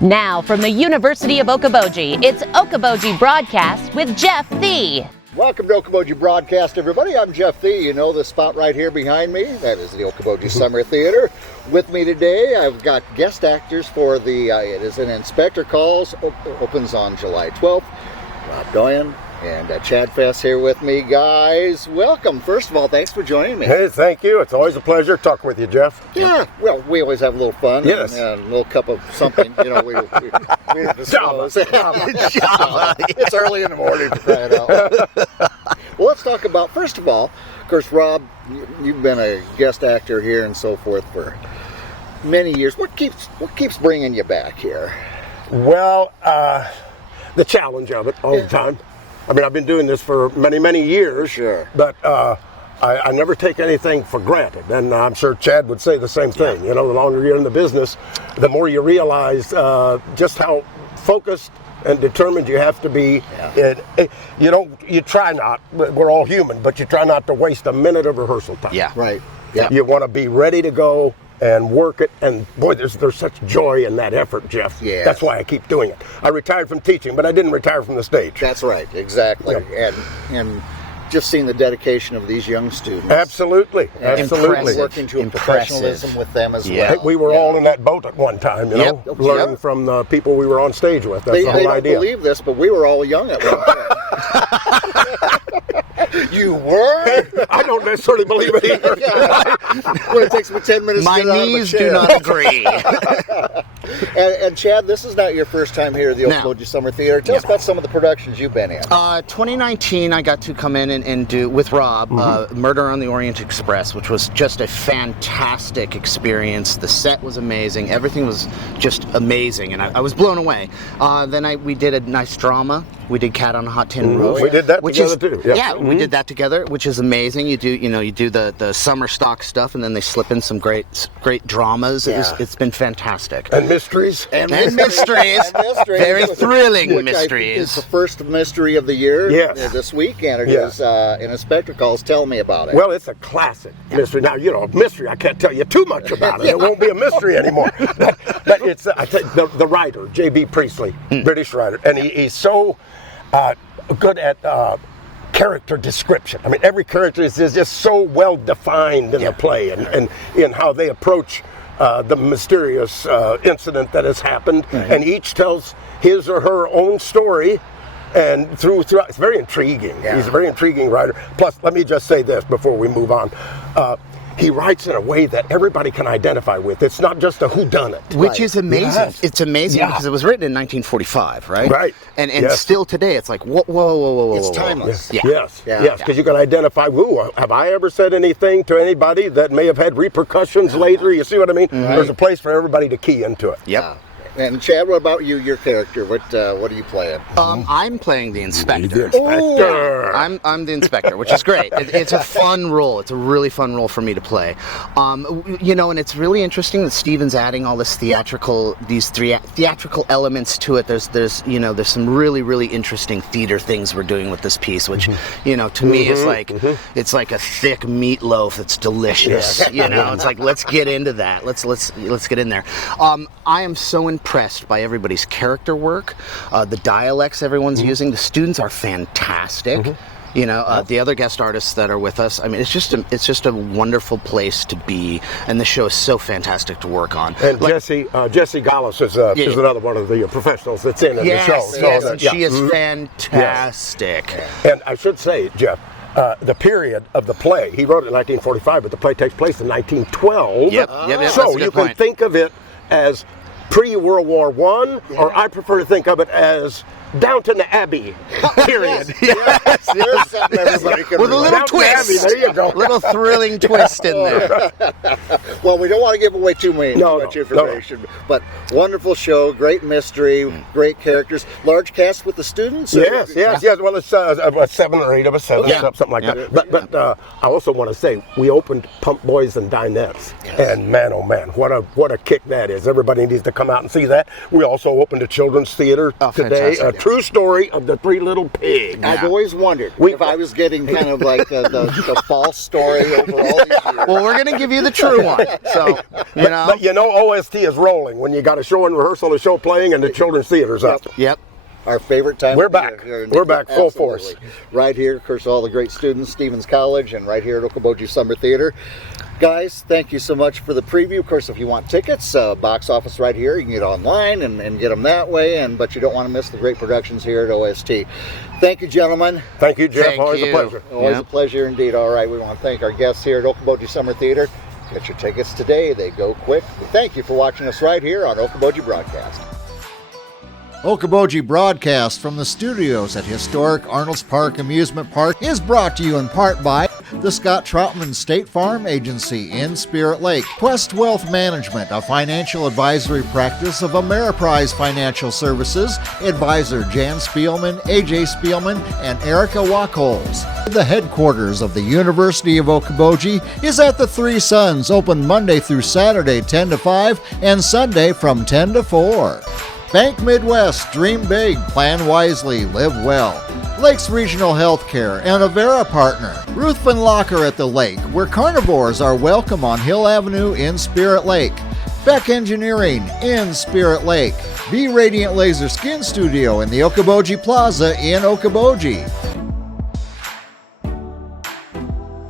Now from the University of Okoboji, it's Okoboji Broadcast with Jeff Thee. Welcome to Okoboji Broadcast, everybody. I'm Jeff Thee. You know the spot right here behind me? That is the Okoboji Summer Theatre. With me today, I've got guest actors for the, it is an Inspector Calls, opens on July 12th. Doyen and Chad Fess here with me, guys. Welcome. First of all, thanks for joining me. Hey, thank you. It's always a pleasure to talk with you, Jeff. Yeah, well, we always have a little fun. Yes. And a little cup of something, you know, we disclose. It's early in the morning, for crying out loud. Well, let's talk about, first of all, of course, Rob, you've been a guest actor here and so forth for many years. What keeps bringing you back here? Well, the challenge of it all the time. I mean, I've been doing this for many, many years. Sure. But I never take anything for granted. And I'm sure Chad would say the same thing. You know, the longer you're in the business, the more you realize just how focused and determined you have to be. Yeah. You try not, we're all human, but you try not to waste a minute of rehearsal time. Yeah. Right. Yeah. You want to be ready to go and work it, and boy, there's such joy in that effort, Jeff. Yeah. That's why I keep doing it. I retired from teaching, but I didn't retire from the stage. That's right, exactly. Yeah. And just seeing the dedication of these young students. Absolutely, absolutely. Working to a professionalism with them as well. Hey, we were all in that boat at one time, you know, learning from the people we were on stage with. That's the whole idea. They don't believe this, but we were all young at one time. You were? I don't necessarily believe it either. Well, it takes me 10 minutes to get out of a chair. My knees do not agree. And Chad, this is not your first time here at the Okoboji Summer Theatre. Tell us about some of the productions you've been in. 2019, I got to come in and do, with Rob, Murder on the Orient Express, which was just a fantastic experience. The set was amazing. Everything was just amazing, and I was blown away. Then we did a nice drama. We did Cat on a Hot Tin Roof. We did that together, too. Yeah, we did that together, which is amazing. You do the summer stock stuff, and then they slip in some great dramas. Yeah. It's been fantastic. And mysteries. And mysteries. Very thrilling which mysteries. It's the first mystery of the year this week, and it is in Inspector Calls. Tell me about it. Well, it's a classic mystery. Now, you know, mystery, I can't tell you too much about it. It won't be a mystery anymore. But it's, I think, the writer, J.B. Priestley, British writer, and he's so good at character description. I mean, every character is just so well defined in the play and in how they approach the mysterious incident that has happened, and each tells his or her own story, and throughout, it's very intriguing. Yeah. He's a very intriguing writer. Plus, let me just say this before we move on. He writes in a way that everybody can identify with. It's not just a whodunit. Which is amazing. Yes. It's amazing because it was written in 1945, right? Right. And still today, it's like, whoa. It's timeless. Yes, because you can identify, have I ever said anything to anybody that may have had repercussions later? You see what I mean? Right. There's a place for everybody to key into it. Yep. And Chad, what about you, your character? What are you playing? I'm playing the Inspector. The Inspector. I'm the Inspector, which is great. It's a fun role. It's a really fun role for me to play. And it's really interesting that Steven's adding all this theatrical elements to it. There's some really, really interesting theater things we're doing with this piece, which, to me is like, it's like a thick meatloaf that's delicious. Yes. It's like, let's get into that. Let's get in there. I am so impressed by everybody's character work, the dialects everyone's using. The students are fantastic. The other guest artists that are with us. I mean, it's just a wonderful place to be, and the show is so fantastic to work on. And Jessie Gallis is another one of the professionals that's in the show. Yes, and she is fantastic. Yes. And I should say, Jeff, the period of the play, he wrote it in 1945, but the play takes place in 1912. Yep. So you can think of it as pre-World War I, or I prefer to think of it as Downton Abbey period. Yes. Everybody can with a little twist. Abbey, there you go. Little thrilling twist in there. Well, we don't want to give away too much information, but wonderful show, great mystery, great characters, large cast with the students. Yes. Well, it's 7 or 8 of us, something like that. But I also want to say we opened Pump Boys and Dinettes, and man, oh man, what a kick that is! Everybody needs to come out and see that. We also opened a children's theater today. true story of the three little pigs. I've always wondered if I was getting kind of like the false story over all these years. Well, we're going to give you the true one. So, But you know, OST is rolling when you got a show and rehearsal, a show playing, and the children's theater's up. Yep. Our favorite time. We're of the back. year here. We're back full Absolutely. force. Right here, of course, all the great students, Stevens College, and right here at Okoboji Summer Theatre. Guys, thank you so much for the preview. Of course, if you want tickets, box office right here. You can get online and get them that way. But you don't want to miss the great productions here at OST. Thank you, gentlemen. Thank you, Jeff. Thank Always you. a pleasure. Always a pleasure indeed. All right, we want to thank our guests here at Okoboji Summer Theatre. Get your tickets today. They go quick. Thank you for watching us right here on Okoboji Broadcast. Okoboji Broadcast from the studios at historic Arnold's Park Amusement Park is brought to you in part by the Scott Troutman State Farm Agency in Spirit Lake, Quest Wealth Management, a financial advisory practice of Ameriprise Financial Services, advisor Jan Spielman, AJ Spielman, and Erica Wachholz. The headquarters of the University of Okoboji is at the Three Sons, open Monday through Saturday 10 to 5 and Sunday from 10 to 4. Bank Midwest, dream big, plan wisely, live well. Lakes Regional Healthcare and Avera partner. Ruthven Locker at the Lake, where carnivores are welcome on Hill Avenue in Spirit Lake. Beck Engineering in Spirit Lake. Be Radiant Laser Skin Studio in the Okoboji Plaza in Okoboji.